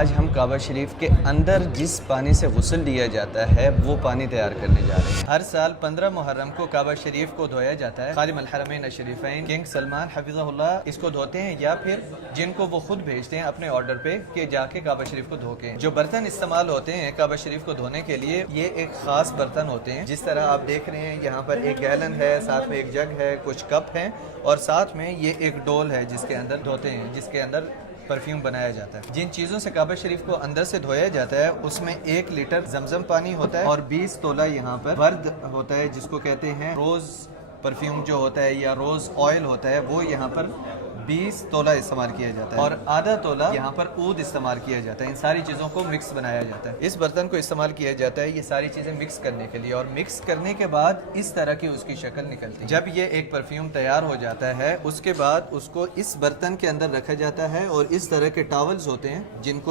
آج ہم کعبہ شریف کے اندر جس پانی سے غسل لیا جاتا ہے وہ پانی تیار کرنے جا رہے ہیں۔ ہر سال 15 محرم کو کعبہ شریف کو دھویا جاتا ہے۔ خادم الحرمین الشریفین کنگ سلمان حفظہ اللہ اس کو دھوتے ہیں، یا پھر جن کو وہ خود بھیجتے ہیں اپنے آرڈر پہ کہ جا کے کعبہ شریف کو دھو کے۔ جو برتن استعمال ہوتے ہیں کعبہ شریف کو دھونے کے لیے، یہ ایک خاص برتن ہوتے ہیں، جس طرح آپ دیکھ رہے ہیں یہاں پر ایک گیلن ہے، ساتھ میں ایک جگ ہے، کچھ کپ ہیں، اور ساتھ میں یہ ایک ڈول ہے جس کے اندر دھوتے ہیں، جس کے اندر پرفیوم بنایا جاتا ہے۔ جن چیزوں سے کعبہ شریف کو اندر سے دھویا جاتا ہے اس میں 1 لیٹر زمزم پانی ہوتا ہے، اور 20 تولہ یہاں پر ورد ہوتا ہے، جس کو کہتے ہیں روز پرفیوم جو ہوتا ہے یا روز آئل ہوتا ہے، وہ یہاں پر 20 تولہ استعمال کیا جاتا ہے، اور آدھا تولہ یہاں پر عود استعمال کیا جاتا ہے۔ ان ساری چیزوں کو مکس بنایا جاتا ہے۔ اس برتن کو استعمال کیا جاتا ہے یہ ساری چیزیں مکس کرنے کے لیے، اور مکس کرنے کے بعد اس طرح کی اس کی شکل نکلتی ہے۔ جب یہ ایک پرفیوم تیار ہو جاتا ہے اس کے بعد اس کو اس برتن کے اندر رکھا جاتا ہے، اور اس طرح کے ٹاولز ہوتے ہیں جن کو